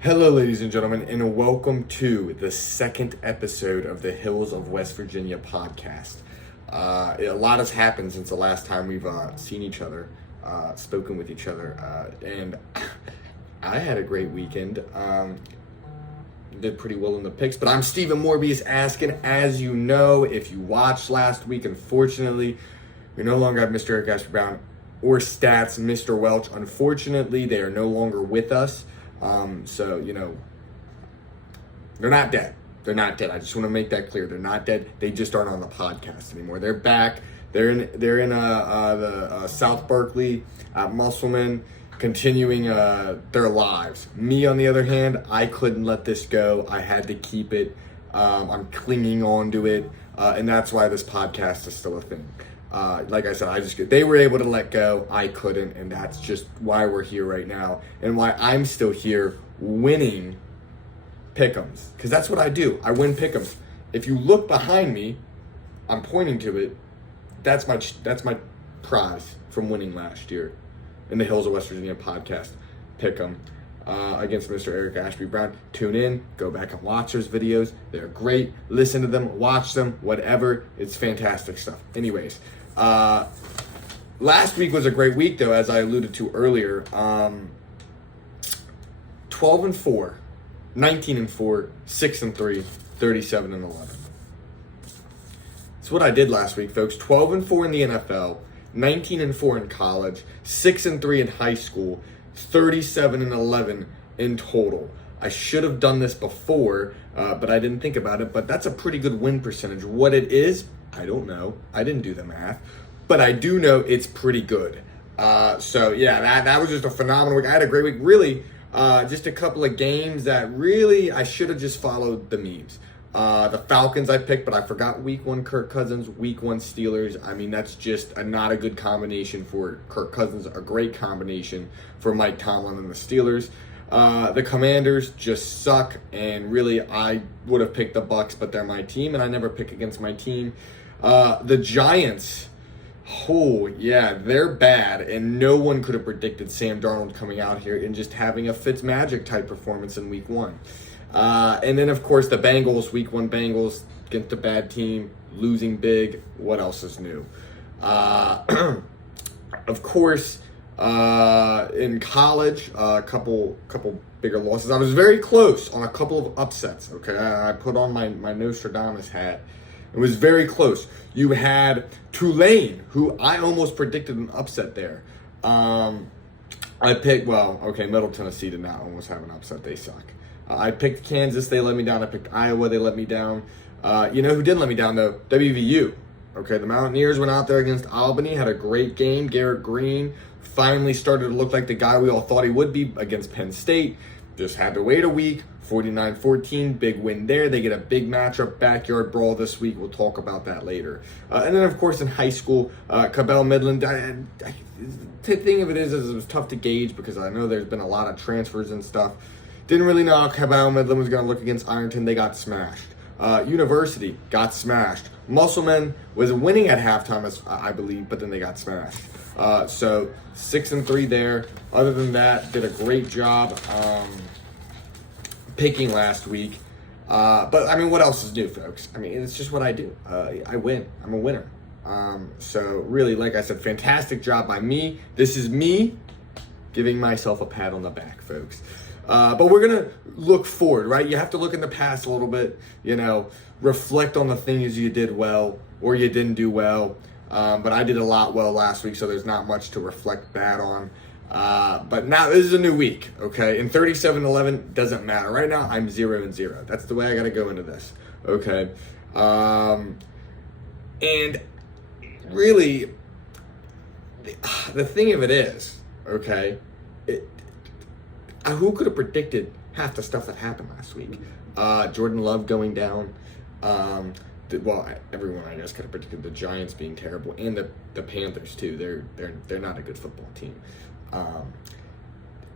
Hello, ladies and gentlemen, and welcome to the second episode of the Hills of West Virginia podcast. A lot has happened since the last time we've seen each other, spoken with each other, and I had a great weekend. Did pretty well in the picks, but I'm Stephen Morbius asking, as you know, if you watched last week, unfortunately, we no longer have Mr. Eric Ashby Brown or Stats Mr. Welch. Unfortunately, they are no longer with us. So, they're not dead. They're not dead. I just want to make that clear. They're not dead. They just aren't on the podcast anymore. They're back. They're in the South Berkeley at Musselman, continuing their lives. Me, on the other hand, I couldn't let this go. I had to keep it. I'm clinging on to it, and that's why this podcast is still a thing. Like I said, they were able to let go. I couldn't, and that's just why we're here right now, and why I'm still here winning pick'ems, because that's what I do. I win pick'ems. If you look behind me, I'm pointing to it. That's my prize from winning last year in the Hills of West Virginia podcast pick'em against Mr. Eric Ashby Brown. Tune in, go back and watch those videos. They're great. Listen to them, watch them, whatever. It's fantastic stuff. Anyways. Last week was a great week, though, as I alluded to earlier. 12-4, 19-4, 6-3, 37-11. That's what I did last week, folks. 12-4 in the NFL, 19-4 in college, 6-3 in high school, 37-11 in total. I should have done this before, but I didn't think about it. But that's a pretty good win percentage. What it is, I don't know. I didn't do the math, but I do know it's pretty good. So yeah, that was just a phenomenal week. I had a great week. Really, just a couple of games that really I should have just followed the memes. The Falcons I picked, but I forgot week 1 Kirk Cousins, week 1 Steelers. I mean, that's just not a good combination for Kirk Cousins, a great combination for Mike Tomlin and the Steelers. The Commanders just suck, and really I would have picked the Bucs, but they're my team, and I never pick against my team. The Giants, oh yeah, they're bad, and no one could have predicted Sam Darnold coming out here and just having a Fitzmagic type performance in week 1. And then of course the Bengals, week 1 Bengals against a bad team, losing big. What else is new? Of course, in college, a couple bigger losses. I was very close on a couple of upsets. Okay, I put on my Nostradamus hat. It was very close. You had Tulane, who I almost predicted an upset there. I picked, Middle Tennessee did not almost have an upset. They suck. I picked Kansas. They let me down. I picked Iowa. They let me down. You know who didn't let me down, though? WVU. Okay, the Mountaineers went out there against Albany, had a great game. Garrett Green finally started to look like the guy we all thought he would be against Penn State. Just had to wait a week. 49-14, big win there. They get a big matchup, backyard brawl this week. We'll talk about that later. And then, of course, in high school, Cabell Midland. The thing of it is it was tough to gauge because I know there's been a lot of transfers and stuff. Didn't really know how Cabell Midland was going to look against Ironton. They got smashed. University got smashed. Musselman was winning at halftime, I believe, but then they got smashed. So 6-3 there. Other than that, did a great job picking last week. But I mean, what else is new, folks? I mean, it's just what I do. I win. I'm a winner. So really, like I said, fantastic job by me. This is me giving myself a pat on the back, folks. But we're going to look forward, right? You have to look in the past a little bit, reflect on the things you did well or you didn't do well. But I did a lot well last week, so there's not much to reflect bad on. But now this is a new week, okay? And 37-11 doesn't matter. Right now, I'm 0-0. That's the way I got to go into this, okay? And really, the thing of it is, okay, who could have predicted half the stuff that happened last week? Jordan Love going down. Everyone I guess could have predicted the Giants being terrible, and the Panthers too. They're not a good football team.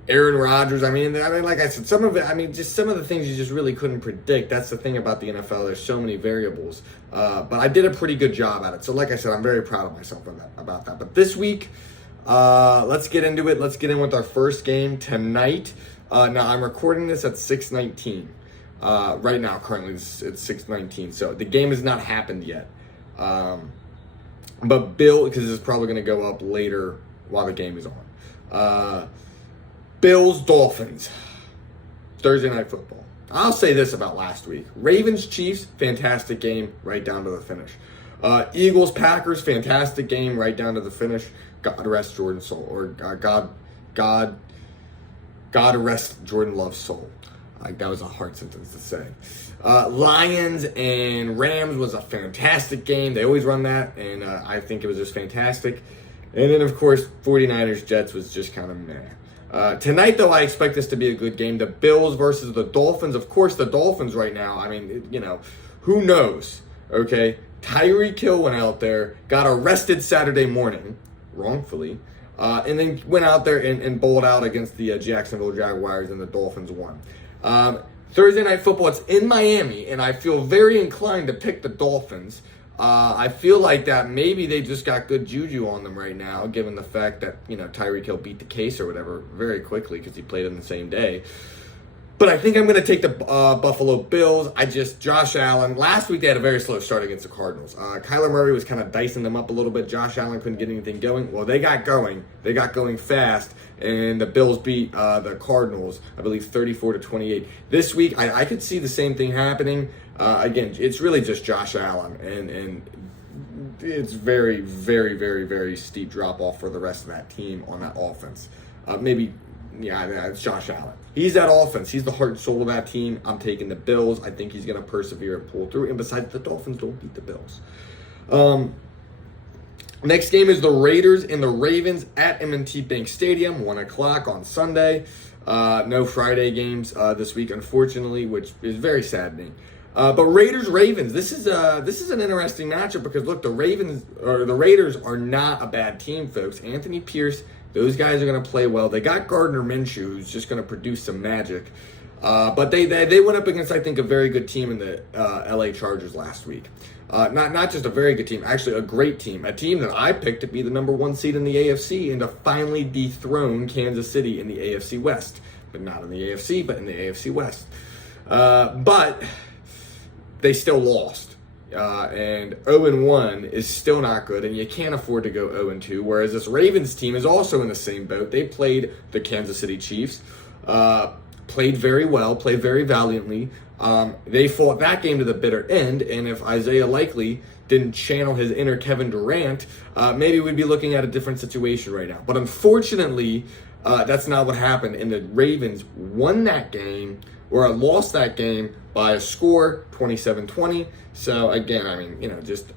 Aaron Rodgers. I mean, like I said, some of it. Just some of the things you just really couldn't predict. That's the thing about the NFL. There's so many variables. But I did a pretty good job at it. So, like I said, I'm very proud of myself about that. But this week, let's get into it. Let's get in with our first game tonight. Now, I'm recording this at 6:19. Right now, currently, it's 6:19. So the game has not happened yet. But because it's probably going to go up later while the game is on. Bills, Dolphins. Thursday Night Football. I'll say this about last week. Ravens, Chiefs, fantastic game, right down to the finish. Eagles, Packers, fantastic game, right down to the finish. God rest Jordan's soul. Or God rest Jordan Love's soul. That was a hard sentence to say. Lions and Rams was a fantastic game. They always run that, and I think it was just fantastic. And then, of course, 49ers, Jets was just kind of meh. Tonight, though, I expect this to be a good game. The Bills versus the Dolphins. Of course, the Dolphins right now, I mean, who knows, okay? Tyreek Hill went out there, got arrested Saturday morning, wrongfully, and then went out there and bowled out against the Jacksonville Jaguars, and the Dolphins won. Thursday Night Football, it's in Miami, and I feel very inclined to pick the Dolphins. I feel like that maybe they just got good juju on them right now, given the fact that, Tyreek Hill beat the case or whatever very quickly because he played in the same day. But I think I'm going to take the Buffalo Bills. Josh Allen. Last week they had a very slow start against the Cardinals. Kyler Murray was kind of dicing them up a little bit. Josh Allen couldn't get anything going. Well, they got going. They got going fast, and the Bills beat the Cardinals, I believe, 34-28. This week, I could see the same thing happening. Again, it's really just Josh Allen, and it's very, very, very, very steep drop-off for the rest of that team on that offense. It's Josh Allen. He's that offense. He's the heart and soul of that team. I'm taking the Bills. I think he's going to persevere and pull through. And besides, the Dolphins don't beat the Bills. Next game is the Raiders and the Ravens at M&T Bank Stadium, 1 o'clock on Sunday. No Friday games this week, unfortunately, which is very saddening. But Raiders-Ravens, this is an interesting matchup because, look, the Raiders are not a bad team, folks. Anthony Pierce, those guys are going to play well. They got Gardner Minshew, who's just going to produce some magic. But they went up against, I think, a very good team in the LA Chargers last week. Not just a very good team, actually a great team. A team that I picked to be the number 1 seed in the AFC and to finally dethrone Kansas City in the AFC West. But not in the AFC, but in the AFC West. But they still lost. And 0-1 is still not good, and you can't afford to go 0-2, whereas this Ravens team is also in the same boat. They played the Kansas City Chiefs, played very well, played very valiantly. They fought that game to the bitter end, and if Isaiah Likely didn't channel his inner Kevin Durant, maybe we'd be looking at a different situation right now. But unfortunately, that's not what happened, and the Ravens won that game, or lost that game by a score, 27-20. So, again, just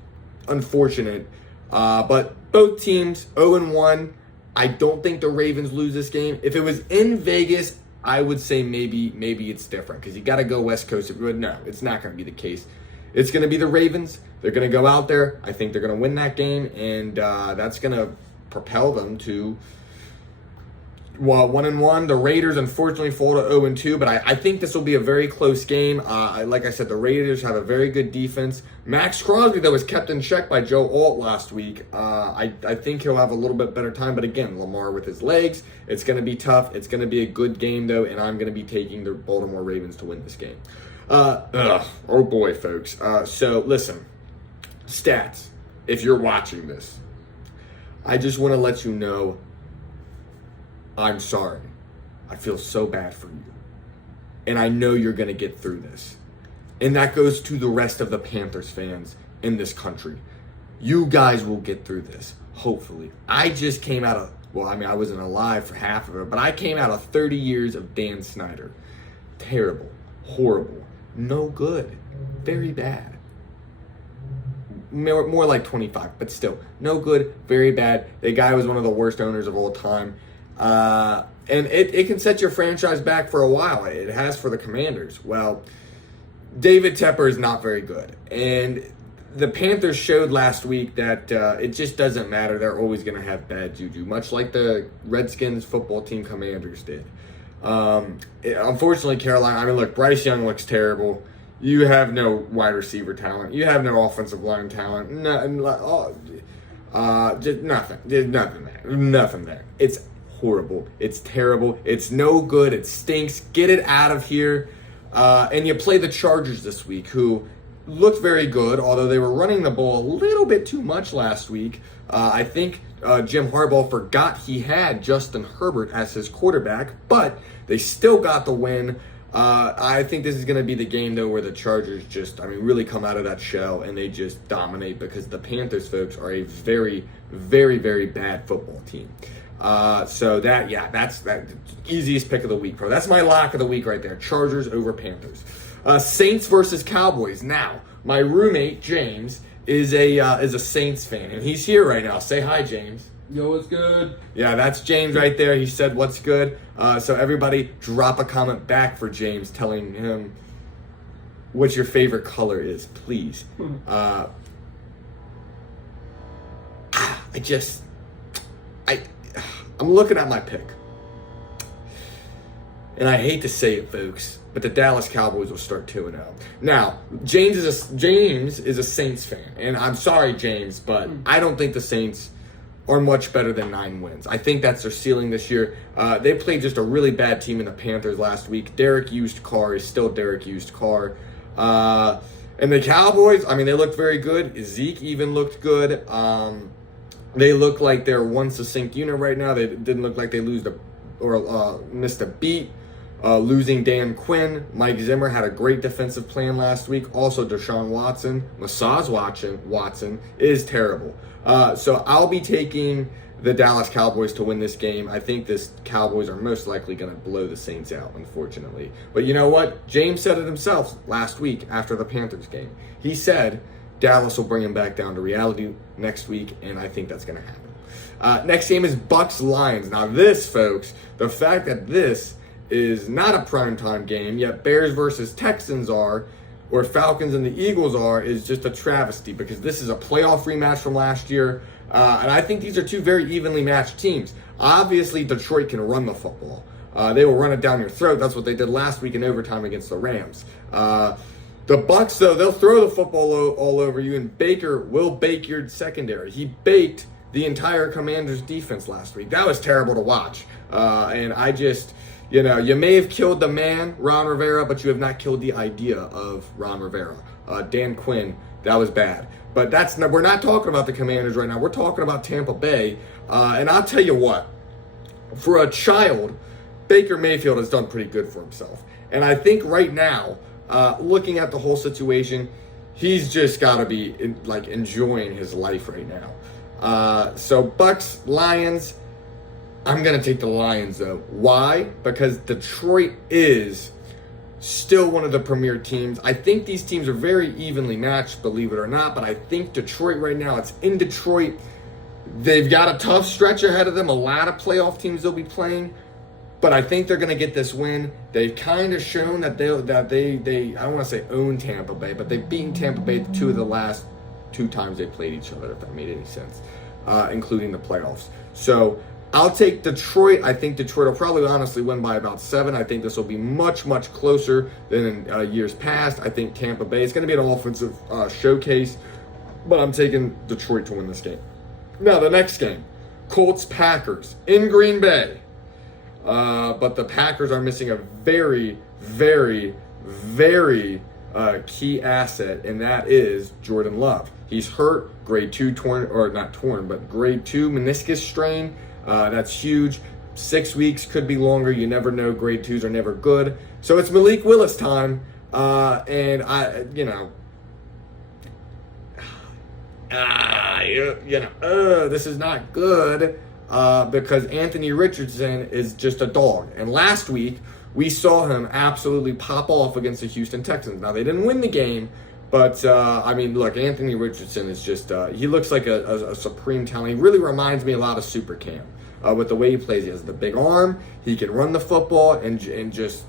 unfortunate. But both teams, 0-1. I don't think the Ravens lose this game. If it was in Vegas, I would say maybe it's different because you got to go West Coast. But no, it's not going to be the case. It's going to be the Ravens. They're going to go out there. I think they're going to win that game, and that's going to propel them to 1-1. The Raiders unfortunately fall to 0-2, but I think this will be a very close game. Like I said, the Raiders have a very good defense. Max Crosby, though, was kept in check by Joe Alt last week. I think he'll have a little bit better time, but again, Lamar with his legs, it's going to be tough. It's going to be a good game, though, and I'm going to be taking the Baltimore Ravens to win this game. Oh boy, folks. So listen, stats, if you're watching this, I just want to let you know I'm sorry. I feel so bad for you. And I know you're going to get through this. And that goes to the rest of the Panthers fans in this country. You guys will get through this, hopefully. I just came out of, I wasn't alive for half of it, but I came out of 30 years of Dan Snyder. Terrible, horrible, no good, very bad. More like 25, but still, no good, very bad. The guy was one of the worst owners of all time. And it can set your franchise back for a while. It has for the Commanders. Well, David Tepper is not very good. And the Panthers showed last week that it just doesn't matter. They're always going to have bad juju, much like the Redskins football team Commanders did. Unfortunately, Carolina, look, Bryce Young looks terrible. You have no wide receiver talent. You have no offensive line talent. Just nothing. There's nothing there. Nothing there. It's horrible. It's terrible. It's no good. It stinks. Get it out of here. And you play the Chargers this week, who looked very good, although they were running the ball a little bit too much last week. I think Jim Harbaugh forgot he had Justin Herbert as his quarterback, but they still got the win. I think this is going to be the game, though, where the Chargers really come out of that shell and they just dominate, because the Panthers, folks, are a very, very, very bad football team. That's the easiest pick of the week, bro. That's my lock of the week right there. Chargers over Panthers. Saints versus Cowboys. Now, my roommate, James, is a Saints fan, and he's here right now. Say hi, James. Yo, what's good? Yeah, that's James right there. He said, what's good? So everybody drop a comment back for James telling him what your favorite color is, please. I'm looking at my pick. And I hate to say it, folks, but the Dallas Cowboys will start 2-0. Now, James is a Saints fan, and I'm sorry, James, but I don't think the Saints are much better than 9 wins. I think that's their ceiling this year. They played just a really bad team in the Panthers last week. Derek Used Carr is still Derek Used Carr. And the Cowboys, they looked very good. Zeke even looked good. They look like they're one succinct unit right now. They didn't look like they missed a beat. Losing Dan Quinn. Mike Zimmer had a great defensive plan last week. Also, Deshaun Watson, Watson is terrible. So I'll be taking the Dallas Cowboys to win this game. I think this Cowboys are most likely going to blow the Saints out, unfortunately. But you know what? James said it himself last week after the Panthers game. He said Dallas will bring him back down to reality next week, and I think that's going to happen. Next game is Bucs-Lions. Now this, folks, the fact that this is not a primetime game, yet Bears versus Texans are, or Falcons and the Eagles are, is just a travesty, because this is a playoff rematch from last year, and I think these are two very evenly matched teams. Obviously, Detroit can run the football. They will run it down your throat. That's what they did last week in overtime against the Rams. The Bucs, though, they'll throw the football all over you, and Baker will bake your secondary. He baked the entire Commanders' defense last week. That was terrible to watch, and I just... you may have killed the man, Ron Rivera, but you have not killed the idea of Ron Rivera. Dan Quinn, that was bad. But we're not talking about the Commanders right now. We're talking about Tampa Bay. And I'll tell you what, for a child, Baker Mayfield has done pretty good for himself. And I think right now, looking at the whole situation, he's just got to be enjoying his life right now. So Bucs, Lions. I'm going to take the Lions, though. Why? Because Detroit is still one of the premier teams. I think these teams are very evenly matched, believe it or not, but I think Detroit right now, it's in Detroit. They've got a tough stretch ahead of them, a lot of playoff teams they'll be playing, but I think they're going to get this win. They've kind of shown that they I don't want to say own Tampa Bay, but they've beaten Tampa Bay 2 of the last 2 times they played each other, if that made any sense, including the playoffs. So I'll take Detroit. I think Detroit will probably honestly win by about 7. I think this will be much, much closer than in years past. I think Tampa Bay is going to be an offensive showcase, but I'm taking Detroit to win this game. Now, the next game, Colts-Packers in Green Bay. But the Packers are missing a very, very, very key asset, and that is Jordan Love. He's hurt, grade 2 grade 2 meniscus strain. That's huge. 6 weeks, could be longer. You never know. Grade 2s are never good. So it's Malik Willis time. And this is not good because Anthony Richardson is just a dog. And last week, we saw him absolutely pop off against the Houston Texans. Now, they didn't win the game, but, look, Anthony Richardson is just, he looks like a supreme talent. He really reminds me a lot of Super Cam with the way he plays. He has the big arm. He can run the football and just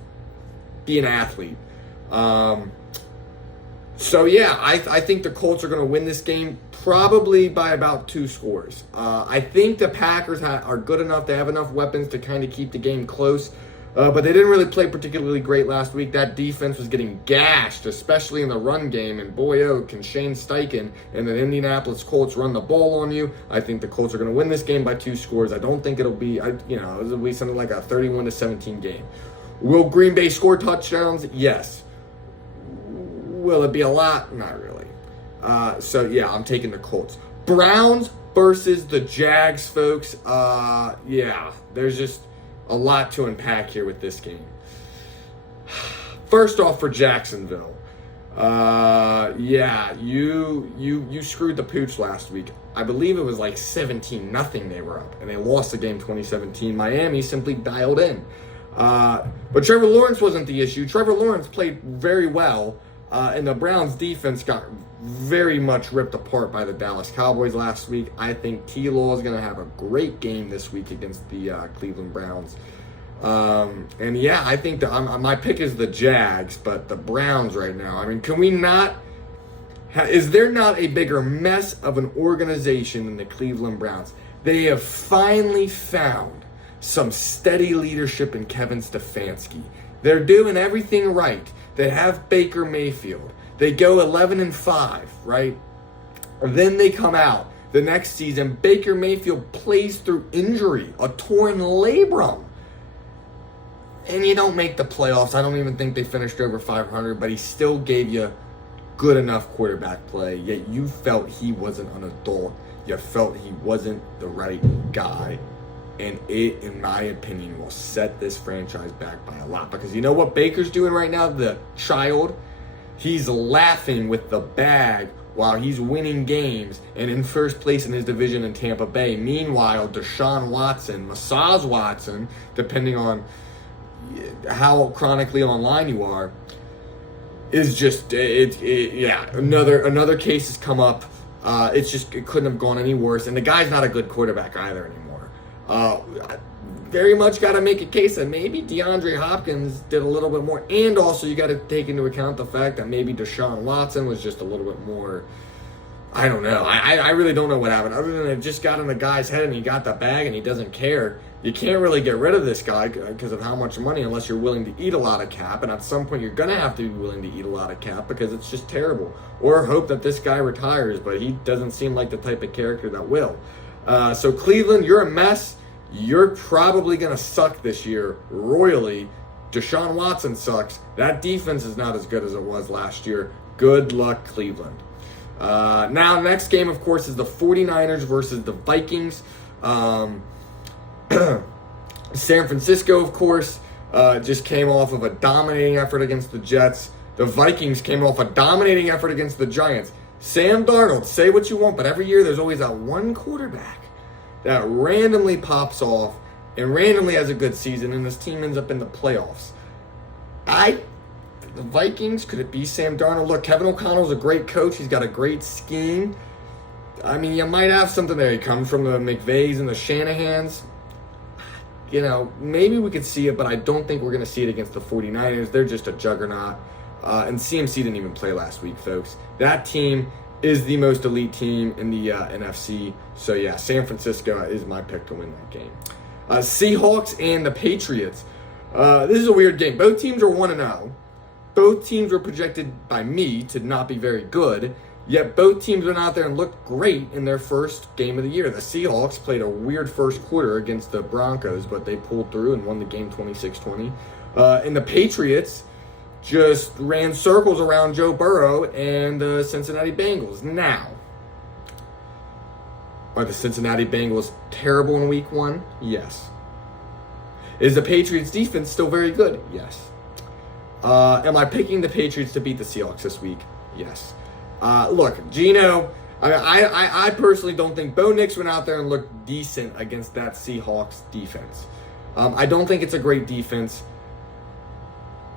be an athlete. I think the Colts are going to win this game probably by about 2 scores. I think the Packers are good enough. They have enough weapons to kind of keep the game close. But they didn't really play particularly great last week. That defense was getting gashed, especially in the run game. And boy, oh, can Shane Steichen and the Indianapolis Colts run the ball on you? I think the Colts are going to win this game by 2 scores. I don't think it'll be, it'll be something like a 31-17 game. Will Green Bay score touchdowns? Yes. Will it be a lot? Not really. So yeah, I'm taking the Colts. Browns versus the Jags, folks. Yeah, there's just a lot to unpack here with this game. First off, for Jacksonville, yeah, you screwed the pooch last week. I believe it was like 17-0 they were up, and they lost the game 2017. Miami simply dialed in. But Trevor Lawrence wasn't the issue. Trevor Lawrence played very well, and the Browns defense got very much ripped apart by the Dallas Cowboys last week. I think T-Law is going to have a great game this week against the Cleveland Browns. And yeah, I think my pick is the Jags, but the Browns right now. I mean, can we not? Is there not a bigger mess of an organization than the Cleveland Browns? They have finally found some steady leadership in Kevin Stefanski. They're doing everything right. They have Baker Mayfield. They go 11-5, right? Then they come out the next season. Baker Mayfield plays through injury, a torn labrum. And you don't make the playoffs. I don't even think they finished over 500, but he still gave you good enough quarterback play. Yet you felt he wasn't an adult. You felt he wasn't the right guy. And it, in my opinion, will set this franchise back by a lot. Because you know what Baker's doing right now? The child, he's laughing with the bag while he's winning games and in first place in his division in Tampa Bay. Meanwhile, Deshaun Watson, Massage Watson, depending on how chronically online you are, is just, yeah, another case has come up. It couldn't have gone any worse. And the guy's not a good quarterback either anymore. Very much got to make a case that maybe DeAndre Hopkins did a little bit more, and also you got to take into account the fact that maybe Deshaun Watson was just a little bit more. I don't know. I really don't know what happened, other than it just got in the guy's head and he got the bag and he doesn't care. You can't really get rid of this guy because of how much money, unless you're willing to eat a lot of cap, and at some point you're going to have to be willing to eat a lot of cap because it's just terrible. Or hope that this guy retires, but he doesn't seem like the type of character that will. So Cleveland, you're a mess. You're probably going to suck this year royally. Deshaun Watson sucks. That defense is not as good as it was last year. Good luck, Cleveland. Now, next game, of course, is the 49ers versus the Vikings. San Francisco, of course, just came off of a dominating effort against the Jets. The Vikings came off a dominating effort against the Giants. Sam Darnold, say what you want, but every year there's always that one quarterback that randomly pops off and randomly has a good season, and this team ends up in the playoffs. The Vikings, could it be Sam Darnold? Look, Kevin O'Connell's a great coach. He's got a great scheme. I mean, you might have something there. He comes from the McVays and the Shanahans. You know, maybe we could see it, but I don't think we're going to see it against the 49ers. They're just a juggernaut. And CMC didn't even play last week, folks. That team is the most elite team in the NFC. So, yeah, San Francisco is my pick to win that game. Seahawks and the Patriots. This is a weird game. Both teams are 1-0. Both teams were projected by me to not be very good. Yet both teams went out there and looked great in their first game of the year. The Seahawks played a weird first quarter against the Broncos, but they pulled through and won the game 26-20. And the Patriots just ran circles around Joe Burrow and the Cincinnati Bengals. Now, are the Cincinnati Bengals terrible in week 1? Yes. Is the Patriots defense still very good? Yes. Am I picking the Patriots to beat the Seahawks this week? Yes. Look, Geno, I personally don't think Bo Nix went out there and looked decent against that Seahawks defense. I don't think it's a great defense.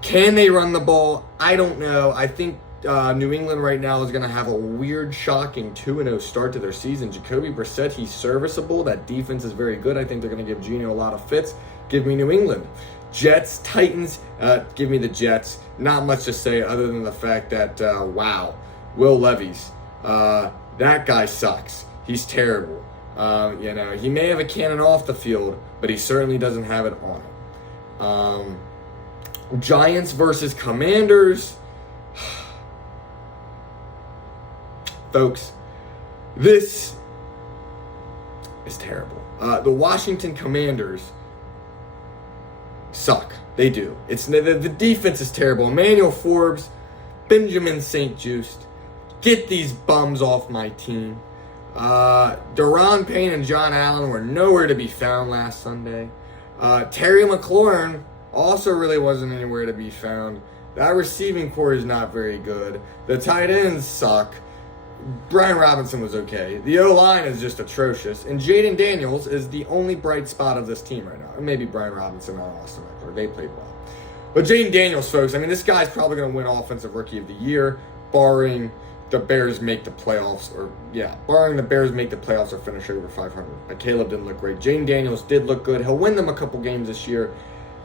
Can they run the ball? I don't know. I think New England right now is going to have a weird, shocking 2-0 start to their season. Jacoby Brissett, he's serviceable. That defense is very good. I think they're going to give Geno a lot of fits. Give me New England. Jets, Titans, give me the Jets. Not much to say other than the fact that, wow, Will Levis, that guy sucks. He's terrible. He may have a cannon off the field, but he certainly doesn't have it on him. Giants versus Commanders. Folks, this is terrible. The Washington Commanders suck. They do. The defense is terrible. Emmanuel Forbes, Benjamin St-Juste. Get these bums off my team. Daron Payne and John Allen were nowhere to be found last Sunday. Terry McLaurin also really wasn't anywhere to be found. That receiving core is not very good. The tight ends suck. Brian Robinson was okay. The O-line is just atrocious. And Jaden Daniels is the only bright spot of this team right now. And maybe Brian Robinson and Austin Eckler. They played well. But Jaden Daniels, folks, I mean, this guy's probably going to win Offensive Rookie of the Year, barring the Bears make the playoffs, barring the Bears make the playoffs or finish over 500. Caleb didn't look great. Jaden Daniels did look good. He'll win them a couple games this year.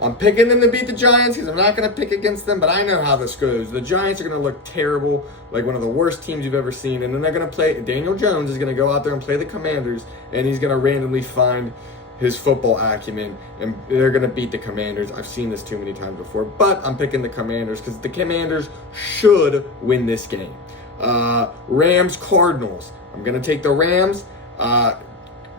I'm picking them to beat the Giants because I'm not going to pick against them, but I know how this goes. The Giants are going to look terrible, like one of the worst teams you've ever seen, and then they're going to play. Daniel Jones is going to go out there and play the Commanders, and he's going to randomly find his football acumen, and they're going to beat the Commanders. I've seen this too many times before, but I'm picking the Commanders because the Commanders should win this game. Rams Cardinals. I'm going to take the Rams.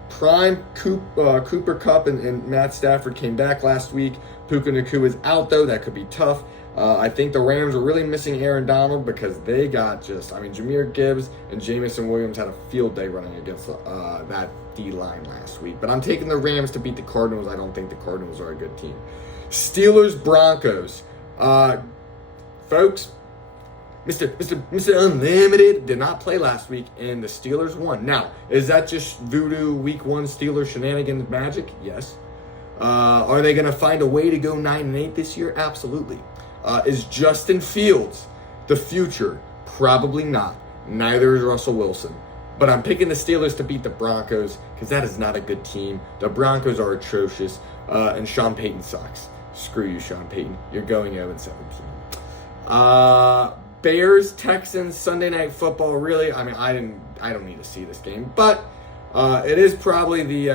Prime Cooper Kupp and Matt Stafford came back last week. Puka Nacua is out, though. That could be tough. I think the Rams are really missing Aaron Donald because they got Jahmyr Gibbs and Jamison Williams had a field day running against that D-line last week. But I'm taking the Rams to beat the Cardinals. I don't think the Cardinals are a good team. Steelers Broncos. Folks, Mr. Unlimited did not play last week, and the Steelers won. Now, is that just voodoo week 1 Steelers shenanigans magic? Yes. Are they going to find a way to go 9-8 this year? Absolutely. Is Justin Fields the future? Probably not. Neither is Russell Wilson. But I'm picking the Steelers to beat the Broncos because that is not a good team. The Broncos are atrocious, and Sean Payton sucks. Screw you, Sean Payton. You're going 0-17. Bears, Texans, Sunday Night Football. Really, I mean, I don't need to see this game, but it is probably the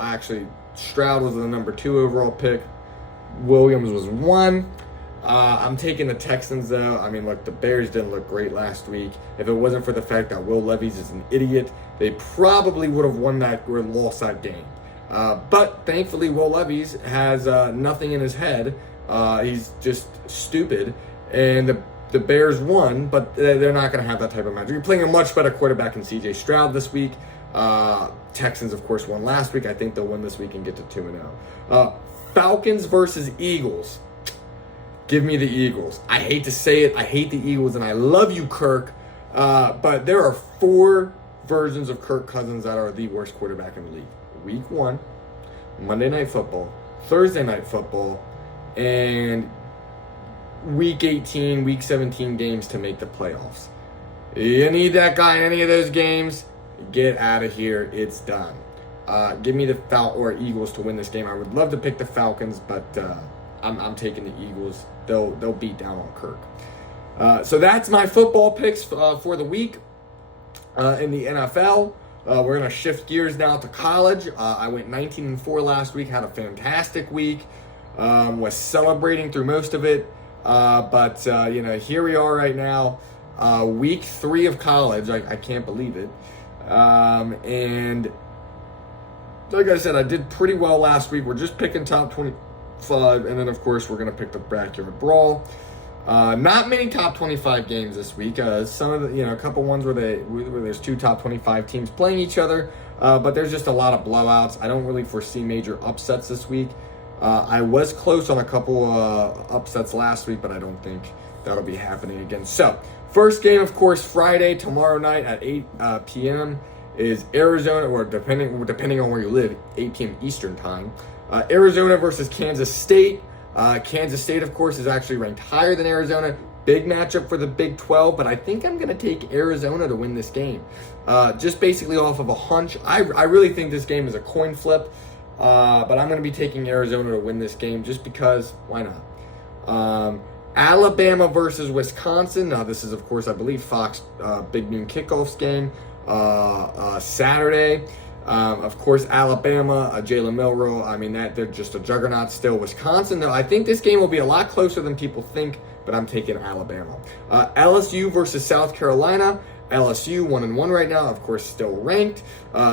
actually Stroud was the number 2 overall pick. Williams was 1. I'm taking the Texans though. I mean, look, the Bears didn't look great last week. If it wasn't for the fact that Will Levis is an idiot, they probably would have won that or lost that game. But thankfully, Will Levis has nothing in his head. He's just stupid. And the Bears won, but they're not going to have that type of magic. You're playing a much better quarterback in C.J. Stroud this week. Texans, of course, won last week. I think they'll win this week and get to 2-0. Falcons versus Eagles. Give me the Eagles. I hate to say it. I hate the Eagles, and I love you, Kirk. But there are 4 versions of Kirk Cousins that are the worst quarterback in the league. Week 1, Monday Night Football, Thursday Night Football, and Week 18, Week 17 games to make the playoffs. You need that guy in any of those games, get out of here. It's done. Give me the Eagles to win this game. I would love to pick the Falcons, but I'm taking the Eagles. They'll beat down on Kirk. So that's my football picks for the week in the NFL. We're going to shift gears now to college. I went 19-4 last week, had a fantastic week, was celebrating through most of it. But here we are right now, week 3 of college. I can't believe it. And like I said, I did pretty well last week. We're just picking top 25, and then of course we're gonna pick the backyard brawl. Not many top 25 games this week. Some of the, a couple ones where there's 2 top 25 teams playing each other. But there's just a lot of blowouts. I don't really foresee major upsets this week. I was close on a couple upsets last week, but I don't think that'll be happening again. So, first game, of course, Friday, tomorrow night at 8 p.m. is Arizona, or depending on where you live, 8 p.m. Eastern time. Arizona versus Kansas State. Kansas State, of course, is actually ranked higher than Arizona. Big matchup for the Big 12, but I think I'm going to take Arizona to win this game. Just basically off of a hunch. I really think this game is a coin flip. But I'm going to be taking Arizona to win this game just because, why not? Alabama versus Wisconsin. Now, this is, of course, I believe Fox Big Noon Kickoffs game Saturday. Of course, Alabama, Jalen Milroe. I mean, they're just a juggernaut still. Wisconsin, though, I think this game will be a lot closer than people think, but I'm taking Alabama. LSU versus South Carolina. LSU 1-1 right now, of course, still ranked.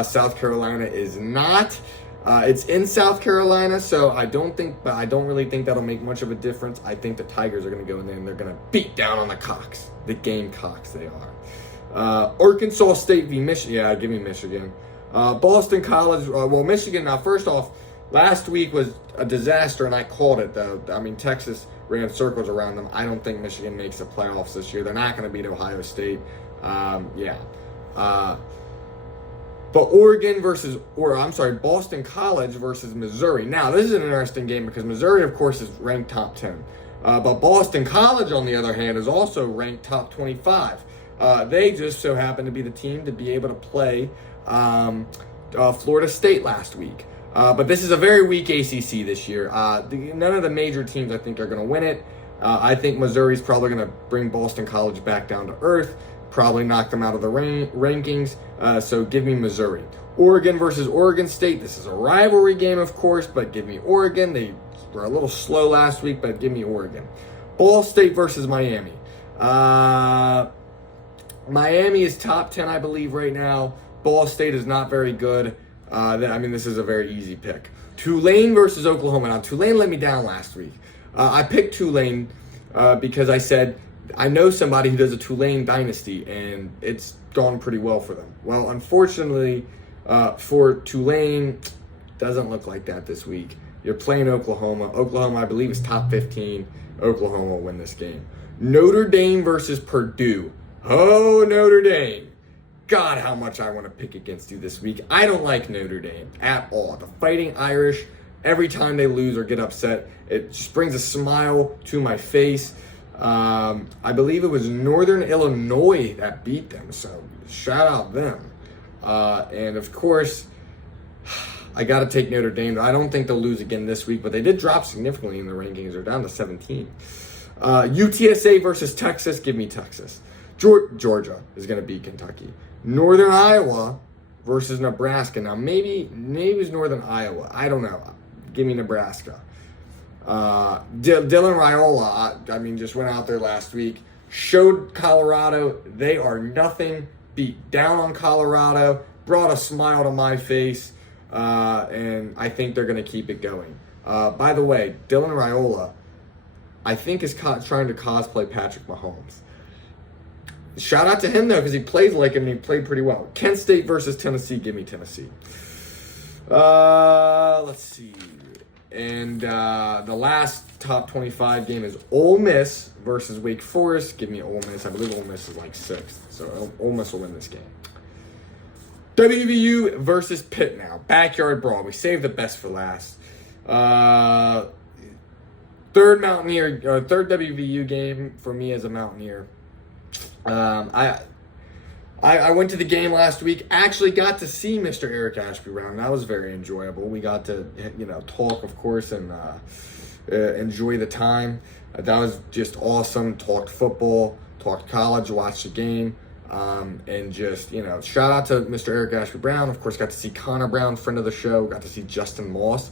South Carolina is not. It's in South Carolina, so I don't really think that'll make much of a difference. I think the Tigers are going to go in there and they're going to beat down on the Cocks, the Gamecocks they are. Arkansas State v. Michigan. Yeah, give me Michigan. Boston College. Michigan. Now, first off, last week was a disaster, and I called it though. I mean, Texas ran circles around them. I don't think Michigan makes the playoffs this year. They're not going to beat Ohio State. But Boston College versus Missouri. Now, this is an interesting game because Missouri, of course, is ranked top 10. But Boston College, on the other hand, is also ranked top 25. They just so happen to be the team to be able to play Florida State last week. But this is a very weak ACC this year. None of the major teams, I think, are going to win it. I think Missouri's probably going to bring Boston College back down to earth. Probably knock them out of the rankings, so give me Missouri. Oregon versus Oregon State. This is a rivalry game, of course, but give me Oregon. They were a little slow last week, but give me Oregon. Ball State versus Miami. Miami is top 10, I believe, right now. Ball State is not very good. This is a very easy pick. Tulane versus Oklahoma. Now, Tulane let me down last week. I picked Tulane because I said, I know somebody who does a Tulane dynasty, and it's gone pretty well for them. Well, unfortunately, for Tulane, doesn't look like that this week. You're playing Oklahoma. Oklahoma, I believe, is top 15. Oklahoma will win this game. Notre Dame versus Purdue. Oh, Notre Dame. God, how much I want to pick against you this week. I don't like Notre Dame at all. The Fighting Irish, every time they lose or get upset, it just brings a smile to my face. I believe it was Northern Illinois that beat them, so shout out them. And of course, I got to take Notre Dame. I don't think they'll lose again this week, but they did drop significantly in the rankings. They're down to 17. UTSA versus Texas. Give me Texas. Georgia is going to beat Kentucky. Northern Iowa versus Nebraska. Now, maybe it's Northern Iowa. I don't know. Give me Nebraska. Dylan Raiola, just went out there last week, showed Colorado they are nothing, beat down on Colorado, brought a smile to my face, and I think they're going to keep it going. By the way, Dylan Raiola, I think, is trying to cosplay Patrick Mahomes. Shout out to him, though, because he plays like him and he played pretty well. Kent State versus Tennessee. Give me Tennessee. Let's see. And the last top 25 game is Ole Miss versus Wake Forest. Give me Ole Miss. I believe Ole Miss is like 6th. So Ole Miss will win this game. WVU versus Pitt now. Backyard brawl. We saved the best for last. Third WVU game for me as a Mountaineer. I went to the game last week. Actually got to see Mr. Eric Ashby Brown. That was very enjoyable. We got to, talk, of course, and enjoy the time. That was just awesome. Talked football, talked college, watched the game, and just, shout out to Mr. Eric Ashby Brown. Of course, got to see Connor Brown, friend of the show. Got to see Justin Moss,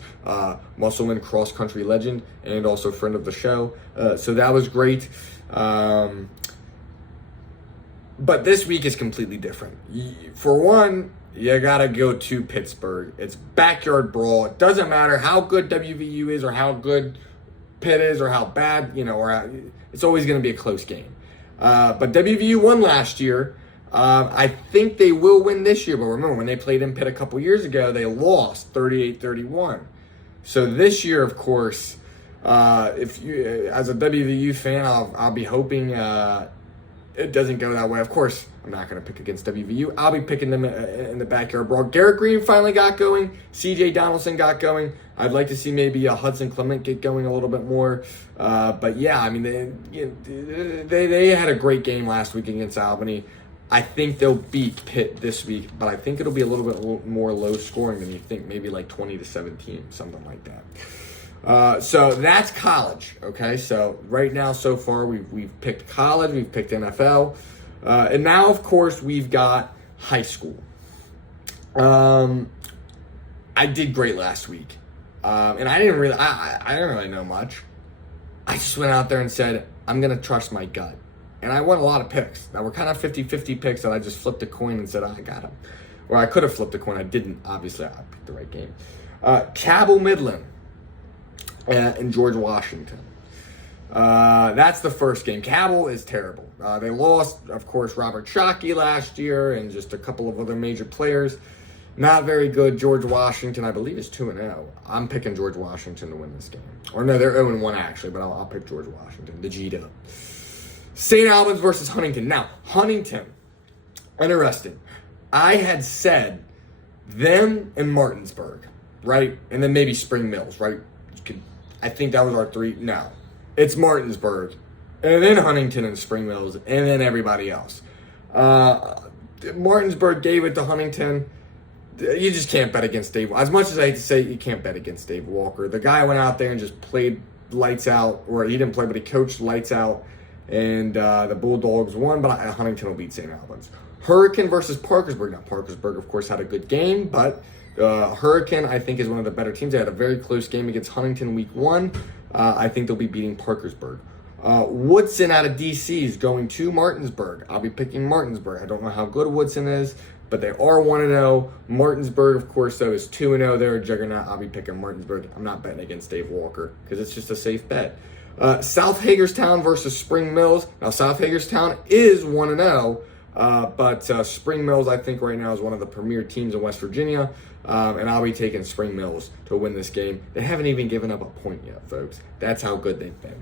Musselman cross-country legend, and also friend of the show. So that was great. But this week is completely different. For one, you got to go to Pittsburgh. It's backyard brawl. It doesn't matter how good WVU is or how good Pitt is or how bad, it's always going to be a close game. But WVU won last year. I think they will win this year. But remember, when they played in Pitt a couple years ago, they lost 38-31. So this year, of course, if you, as a WVU fan, I'll be hoping it doesn't go that way. Of course, I'm not going to pick against WVU. I'll be picking them in the backyard brawl. Garrett Green finally got going. CJ Donaldson got going. I'd like to see maybe a Hudson Clement get going a little bit more. But yeah, they had a great game last week against Albany. I think they'll beat Pitt this week, but I think it'll be a little bit more low scoring than you think. Maybe like 20-17, something like that. So that's college, okay? So right now, so far, we've picked college, we've picked NFL, and now, of course, we've got high school. I did great last week. And I didn't really know much. I just went out there and said, I'm going to trust my gut. And I won a lot of picks that were kind of 50-50 picks that I just flipped a coin and said, I got him. Or I could have flipped a coin. I didn't. Obviously, I picked the right game. Cabell Midland and George Washington. That's the first game. Cabell is terrible. They lost, of course, Robert Shockey last year and just a couple of other major players. Not very good. George Washington, I believe, is 2-0. I'm picking George Washington to win this game. Or no, they're 0-1 actually, but I'll pick George Washington, the G-Dub. St. Albans versus Huntington. Now, Huntington, interesting. I had said them and Martinsburg, right? And then maybe Spring Mills, right? I think that was our three. No, it's Martinsburg, and then Huntington and Spring Mills, and then everybody else. Martinsburg gave it to Huntington. You just can't bet against Dave. As much as I hate to say it, you can't bet against Dave Walker. The guy went out there and just played lights out, or he didn't play, but he coached lights out, and the Bulldogs won, but Huntington will beat St. Albans. Hurricane versus Parkersburg. Now, Parkersburg, of course, had a good game, but Hurricane, I think, is one of the better teams. They had a very close game against Huntington week 1. I think they'll be beating Parkersburg. Woodson out of D.C. is going to Martinsburg. I'll be picking Martinsburg. I don't know how good Woodson is, but they are 1-0. Martinsburg, of course, though, is 2-0. They're a juggernaut. I'll be picking Martinsburg. I'm not betting against Dave Walker because it's just a safe bet. South Hagerstown versus Spring Mills. Now, South Hagerstown is 1-0, but Spring Mills, I think, right now is one of the premier teams in West Virginia, and I'll be taking Spring Mills to win this game. They haven't even given up a point yet, folks. That's how good they've been.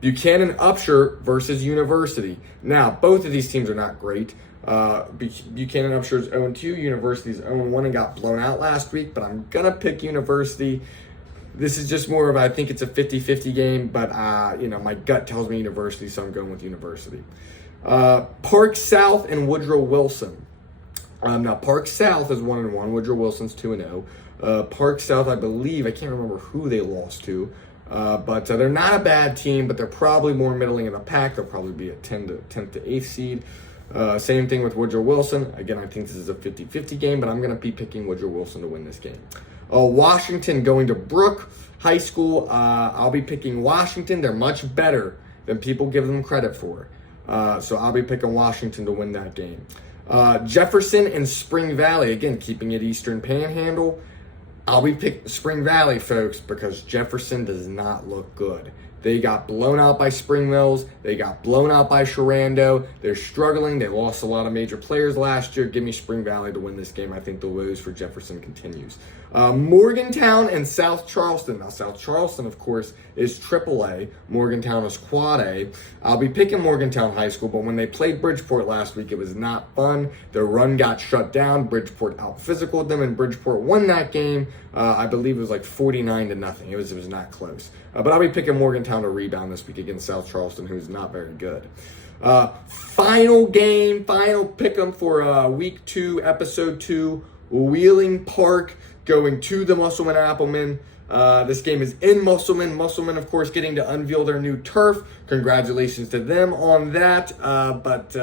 Buchanan Upshur versus University. Now, both of these teams are not great. Buchanan Upshur is 0-2, University is 0-1 and got blown out last week, but I'm going to pick University. This is just more of, I think it's a 50-50 game, but, my gut tells me University, so I'm going with University. Park South and Woodrow Wilson. Now, Park South is 1-1, Woodrow Wilson's 2-0. Park South, I believe, I can't remember who they lost to, but they're not a bad team, but they're probably more middling in the pack. They'll probably be a 10th to 8th seed. Same thing with Woodrow Wilson. Again, I think this is a 50-50 game, but I'm going to be picking Woodrow Wilson to win this game. Washington going to Brooke High School. I'll be picking Washington. They're much better than people give them credit for. So I'll be picking Washington to win that game. Jefferson and Spring Valley. Again, keeping it Eastern Panhandle. I'll be picking Spring Valley, folks, because Jefferson does not look good. They got blown out by Spring Mills. They got blown out by Sharando. They're struggling. They lost a lot of major players last year. Give me Spring Valley to win this game. I think the woes for Jefferson continues. Morgantown and South Charleston. Now, South Charleston, of course, is AAA. Morgantown is Quad A. I'll be picking Morgantown High School, but when they played Bridgeport last week, it was not fun. Their run got shut down. Bridgeport out-physicaled them, and Bridgeport won that game. I believe it was like 49-0. It was not close. But I'll be picking Morgantown to rebound this week against South Charleston, who's not very good. Final game, final pick'em for week 2, episode 2. Wheeling Park going to the Musselman-Appleman. This game is in Musselman. Musselman, of course, getting to unveil their new turf. Congratulations to them on that. But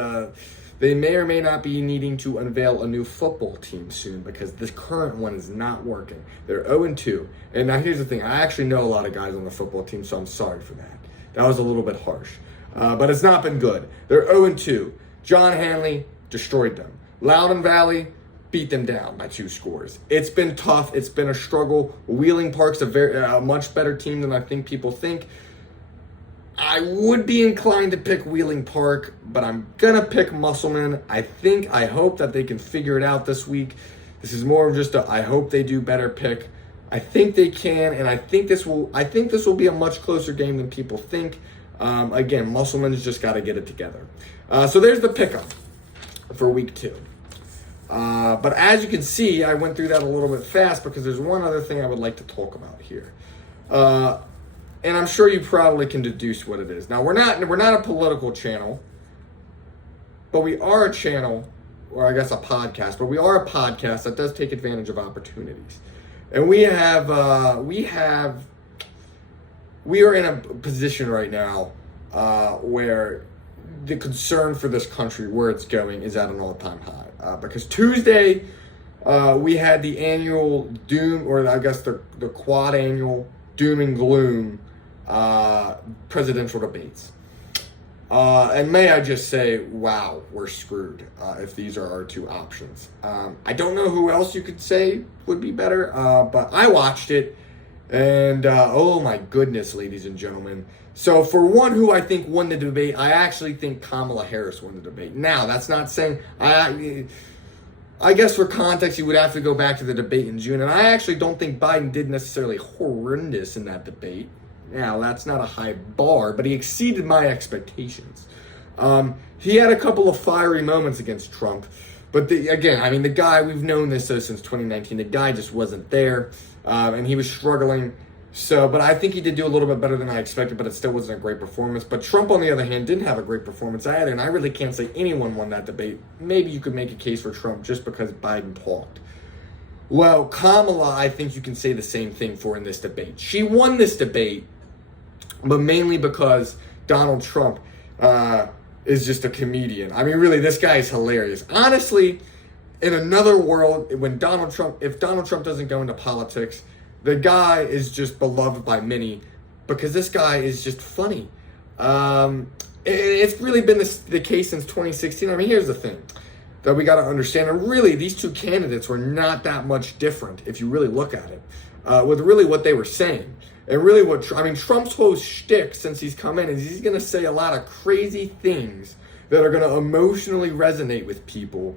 they may or may not be needing to unveil a new football team soon because this current one is not working. They're 0-2. And now here's the thing. I actually know a lot of guys on the football team, so I'm sorry for that. That was a little bit harsh. But it's not been good. They're 0-2. John Hanley destroyed them. Loudoun Valley beat them down by 2 scores. It's been tough. It's been a struggle. Wheeling Park's a much better team than I think people think. I would be inclined to pick Wheeling Park, but I'm going to pick Musselman. I hope that they can figure it out this week. This is more of just I hope they do better pick. I think they can, and I think this will be a much closer game than people think. Again, Musselman's just got to get it together. So there's the pickup for week 2. But as you can see, I went through that a little bit fast because there's one other thing I would like to talk about here. And I'm sure you probably can deduce what it is. Now, we're not a political channel, but we are a channel, or I guess a podcast, but we are a podcast that does take advantage of opportunities. And we are in a position right now where the concern for this country, where it's going, is at an all-time high. Because Tuesday, we had the annual doom, or I guess the quad annual doom and gloom presidential debates. And may I just say, wow, we're screwed if these are our two options. I don't know who else you could say would be better, but I watched it, and oh my goodness, ladies and gentlemen. So for one who I think won the debate, I actually think Kamala Harris won the debate. Now, that's not saying, I guess for context, you would have to go back to the debate in June, and I actually don't think Biden did necessarily horrendous in that debate. Now, that's not a high bar, but he exceeded my expectations. He had a couple of fiery moments against Trump, but again, I mean, the guy, we've known this since 2019, the guy just wasn't there, and he was struggling. So, but I think he did do a little bit better than I expected, but it still wasn't a great performance. But Trump, on the other hand, didn't have a great performance either, and I really can't say anyone won that debate. Maybe you could make a case for Trump just because Biden talked. Well, Kamala, I think you can say the same thing for in this debate. She won this debate, but mainly because Donald Trump is just a comedian. I mean, really, this guy is hilarious. Honestly, in another world, if Donald Trump doesn't go into politics, the guy is just beloved by many because this guy is just funny. It's really been the case since 2016. I mean, here's the thing that we got to understand. And really, these two candidates were not that much different if you really look at it, with really what they were saying. And really Trump's whole shtick since he's come in is he's going to say a lot of crazy things that are going to emotionally resonate with people.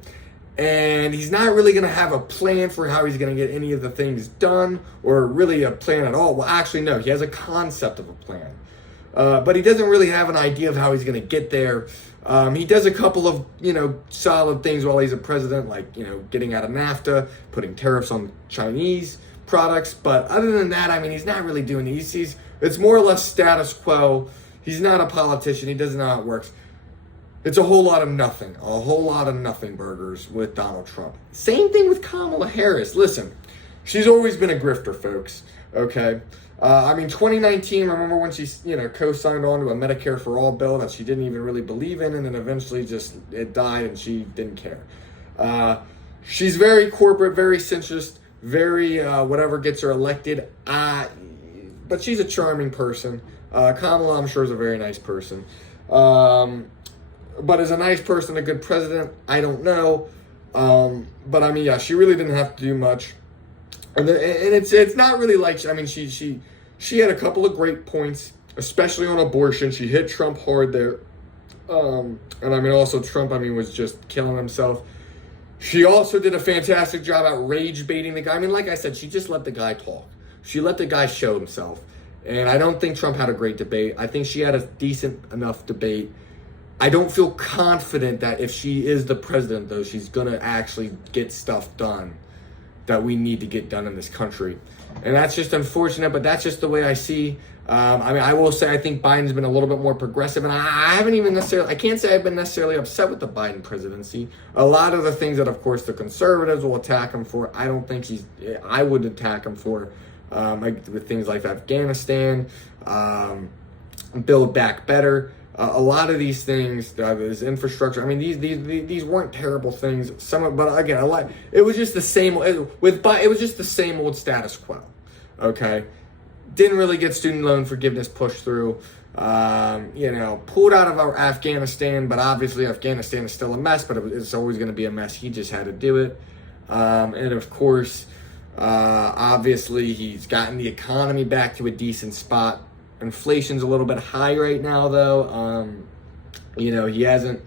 And he's not really going to have a plan for how he's going to get any of the things done, or really a plan at all. Well, actually, no, he has a concept of a plan. But he doesn't really have an idea of how he's going to get there. He does a couple of, solid things while he's a president, like, getting out of NAFTA, putting tariffs on Chinese products. But other than that, I mean, he's not really doing it. It's more or less status quo. He's not a politician. He doesn't know how it works. It's a whole lot of nothing burgers with Donald Trump. Same thing with Kamala Harris. Listen, she's always been a grifter, folks. Okay? 2019, remember when she, co-signed on to a Medicare for All bill that she didn't even really believe in, and then eventually it died and she didn't care. She's very corporate, very centrist, very whatever gets her elected. But she's a charming person. Kamala, I'm sure, is a very nice person. But as a nice person, a good president, I don't know. But I mean, yeah, she really didn't have to do much. And it's not really like, she had a couple of great points, especially on abortion. She hit Trump hard there. Also Trump, was just killing himself. She also did a fantastic job at rage baiting the guy. Like I said, she just let the guy talk. She let the guy show himself. And I don't think Trump had a great debate. I think she had a decent enough debate. I don't feel confident that if she is the president, though, she's going to actually get stuff done that we need to get done in this country. And that's just unfortunate, but that's just the way I see. I will say I think Biden's been a little bit more progressive, and I can't say I've been necessarily upset with the Biden presidency. A lot of the things that, of course, the conservatives will attack him for, I don't think I would attack him for, with things like Afghanistan, Build Back Better. A lot of these things, this infrastructure. These weren't terrible things. But again, it was just the same. It was just the same old status quo. Okay, didn't really get student loan forgiveness pushed through. Pulled out of our Afghanistan, but obviously Afghanistan is still a mess. But it's always going to be a mess. He just had to do it. And of course, obviously he's gotten the economy back to a decent spot. Inflation's a little bit high right now, though. He hasn't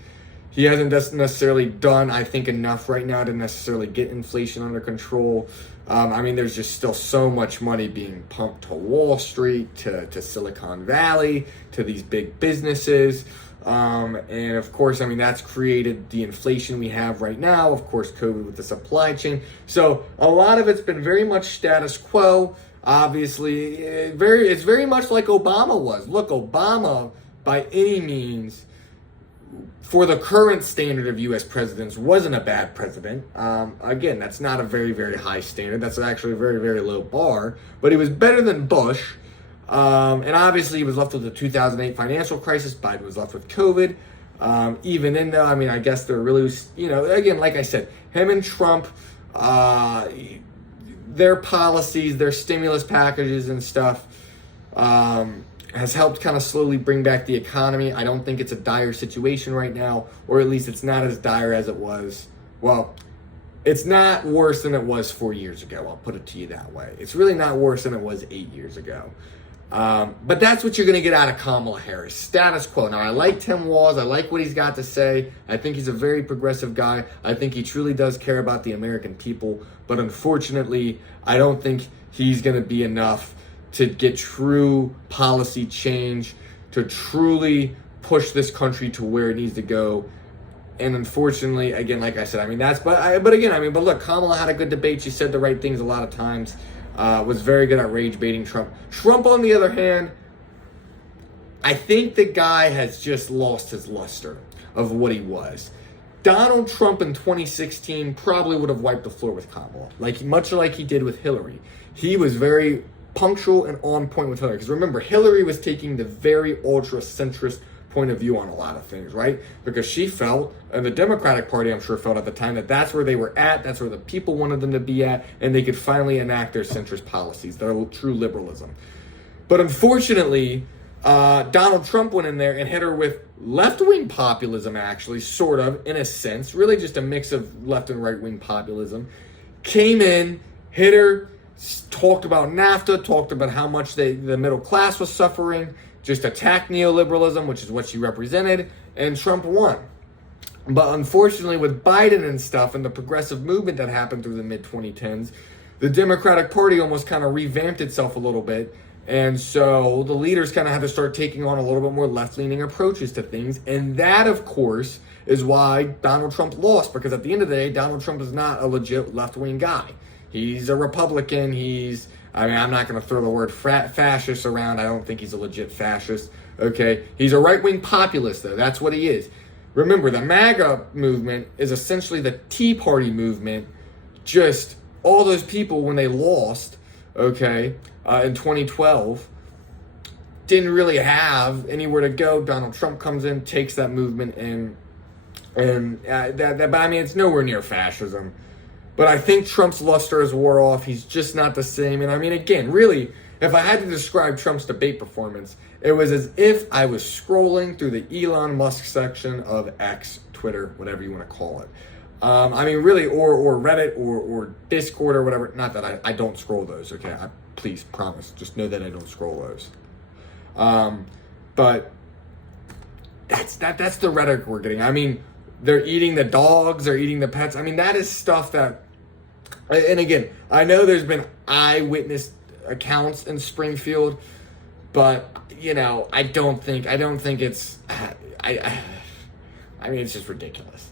necessarily done, I think, enough right now to necessarily get inflation under control. There's just still so much money being pumped to Wall Street, to Silicon Valley, to these big businesses. And of course, that's created the inflation we have right now. Of course, COVID with the supply chain. So a lot of it's been very much status quo. Obviously, it's very much like Obama was. Look, Obama, by any means, for the current standard of U.S. presidents, wasn't a bad president. Again, that's not a very, very high standard. That's actually a very, very low bar. But he was better than Bush. And obviously, he was left with the 2008 financial crisis. Biden was left with COVID. I guess they're really, again, like I said, him and Trump, their policies, their stimulus packages and stuff has helped kind of slowly bring back the economy. I don't think it's a dire situation right now, or at least it's not as dire as it was. Well, it's not worse than it was 4 years ago. I'll put it to you that way. It's really not worse than it was 8 years ago. But that's what you're going to get out of Kamala Harris. Status quo. Now, I like Tim Walz. I like what he's got to say. I think he's a very progressive guy. I think he truly does care about the American people. But unfortunately, I don't think he's going to be enough to get true policy change, to truly push this country to where it needs to go. And unfortunately, again, like I said, I mean, but look, Kamala had a good debate. She said the right things a lot of times. Was very good at rage baiting Trump. Trump, on the other hand, I think the guy has just lost his luster of what he was. Donald Trump in 2016 probably would have wiped the floor with Kamala, much like he did with Hillary. He was very punctual and on point with Hillary. Because remember, Hillary was taking the very ultra-centrist point of view on a lot of things, right? Because she felt, and the Democratic Party, I'm sure, felt at the time that that's where they were at, that's where the people wanted them to be at, and they could finally enact their centrist policies, their true liberalism. But unfortunately, Donald Trump went in there and hit her with left-wing populism, actually, sort of, in a sense, really just a mix of left and right-wing populism. Came in, hit her, talked about NAFTA, talked about how much the middle class was suffering, just attacked neoliberalism, which is what she represented, and Trump won. But unfortunately, with Biden and stuff and the progressive movement that happened through the mid-2010s, the Democratic Party almost kind of revamped itself a little bit, and so the leaders kind of had to start taking on a little bit more left-leaning approaches to things, and that, of course, is why Donald Trump lost, because at the end of the day, Donald Trump is not a legit left-wing guy. He's a Republican. I'm not going to throw the word fascist around. I don't think he's a legit fascist. Okay. He's a right-wing populist, though. That's what he is. Remember, the MAGA movement is essentially the Tea Party movement. Just all those people, when they lost, in 2012, didn't really have anywhere to go. Donald Trump comes in, takes that movement, but I mean, it's nowhere near fascism. But I think Trump's luster has wore off. He's just not the same. And I mean, again, really, if I had to describe Trump's debate performance, it was as if I was scrolling through the Elon Musk section of X, Twitter, whatever you want to call it. I mean, really, or Reddit or Discord or whatever. Not that I don't scroll those, okay? Please, promise. Just know that I don't scroll those. But that's the rhetoric we're getting. I mean, they're eating the dogs, they're eating the pets. I mean, that is stuff that... And again, I know there's been eyewitness accounts in Springfield, but I don't think it's. I mean, it's just ridiculous,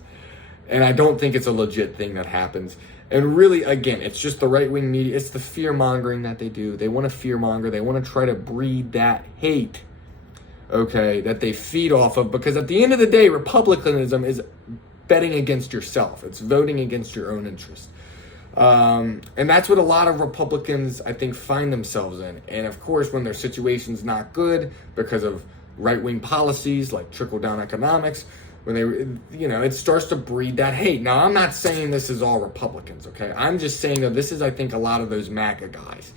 and I don't think it's a legit thing that happens. And really, again, it's just the right-wing media. It's the fear mongering that they do. They want to fear monger. They want to try to breed that hate, that they feed off of. Because at the end of the day, republicanism is betting against yourself. It's voting against your own interest. And that's what a lot of Republicans, I think, find themselves in. And of course, when their situation's not good because of right-wing policies like trickle-down economics, when it starts to breed that hate. Now, I'm not saying this is all Republicans, okay? I'm just saying that this is, I think, a lot of those MAGA guys.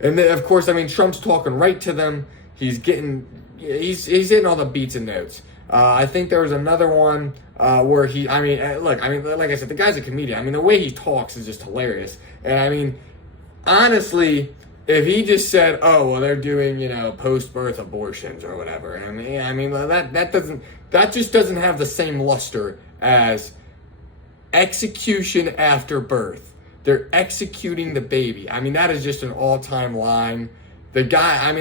And then, of course, I mean, Trump's talking right to them. He's hitting all the beats and notes. I think there was another one where like I said, the guy's a comedian. I mean, the way he talks is just hilarious. And I mean, honestly, if he just said, "Oh, well, they're doing post-birth abortions or whatever," and I mean that just doesn't have the same luster as execution after birth. They're executing the baby. I mean, that is just an all-time line. The guy,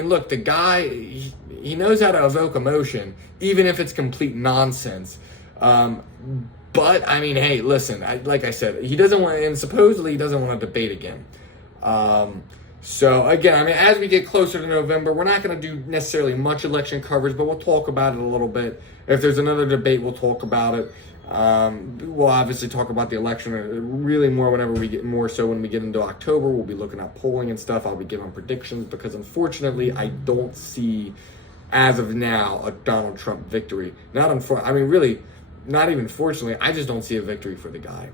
he knows how to evoke emotion, even if it's complete nonsense. But, I mean, hey, listen, like I said, he doesn't want, and supposedly he doesn't want to debate again. So, again, I mean, as we get closer to November, we're not going to do necessarily much election coverage, but we'll talk about it a little bit. If there's another debate, we'll talk about it. We'll obviously talk about the election really more when we get into October. We'll be looking at polling and stuff. I'll be giving predictions because unfortunately I don't see, as of now, a Donald Trump victory. Not even fortunately, I just don't see a victory for the guy.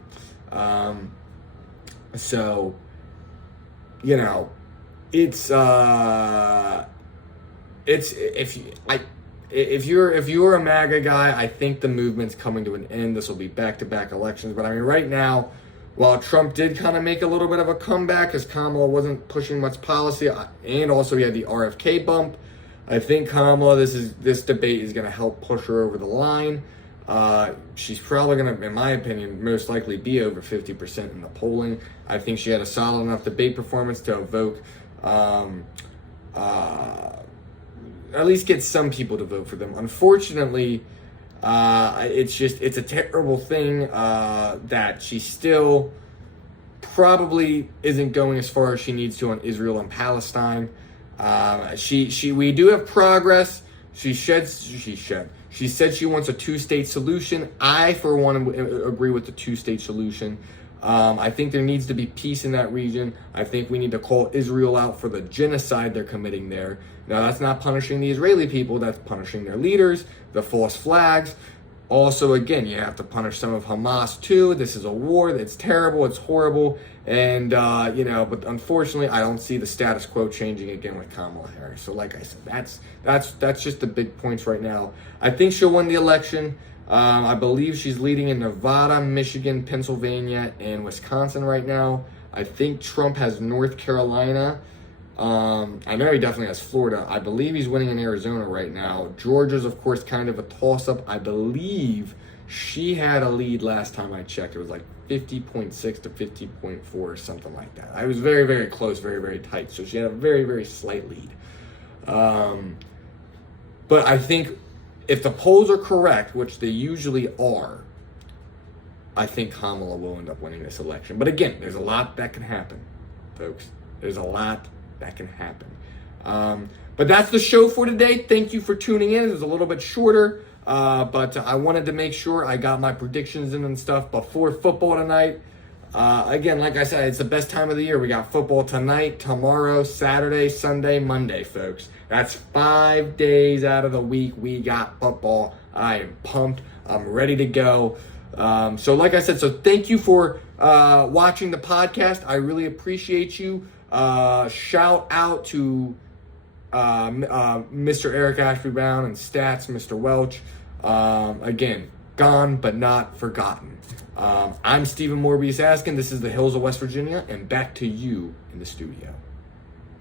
So, you know, it's if you're a MAGA guy, I think the movement's coming to an end. This will be back-to-back elections, but I mean, right now, while Trump did kind of make a little bit of a comeback, as Kamala wasn't pushing much policy, and also he had the RFK bump, I think Kamala, this debate is going to help push her over the line. She's probably going to, in my opinion, most likely be over 50% in the polling. I think she had a solid enough debate performance to evoke, at least get some people to vote for them. Unfortunately, it's a terrible thing that she still probably isn't going as far as she needs to on Israel and Palestine. We do have progress. She said she wants a two-state solution. I, for one, agree with the two-state solution. I think there needs to be peace in that region. I think we need to call Israel out for the genocide they're committing there. Now, that's not punishing the Israeli people. That's punishing their leaders, the false flags. Also, again, you have to punish some of Hamas, too. This is a war. It's terrible. It's horrible. And, but unfortunately, I don't see the status quo changing again with Kamala Harris. So, like I said, that's just the big points right now. I think she'll win the election. I believe she's leading in Nevada, Michigan, Pennsylvania, and Wisconsin right now. I think Trump has North Carolina. I know he definitely has Florida. I believe he's winning in Arizona right now. Georgia's, of course, kind of a toss-up. I believe she had a lead last time I checked. It was like 50.6 to 50.4 or something like that. I was very, very close, very, very tight. So she had a very, very slight lead. But I think if the polls are correct, which they usually are, I think Kamala will end up winning this election. But again, there's a lot that can happen, folks. There's a lot that can happen. But that's the show for today. Thank you for tuning in. It was a little bit shorter, but I wanted to make sure I got my predictions in and stuff before football tonight. Again, like I said, it's the best time of the year. We got football tonight, tomorrow, Saturday, Sunday, Monday, folks. That's 5 days out of the week we got football. I am pumped. I'm ready to go. So like I said, so thank you for watching the podcast. I really appreciate you. Shout out to Mr. Eric Ashby Brown and Stats, Mr. Welch. Again, gone but not forgotten. I'm Stephen Morbius Askin. This is the Hills of West Virginia, and back to you in the studio.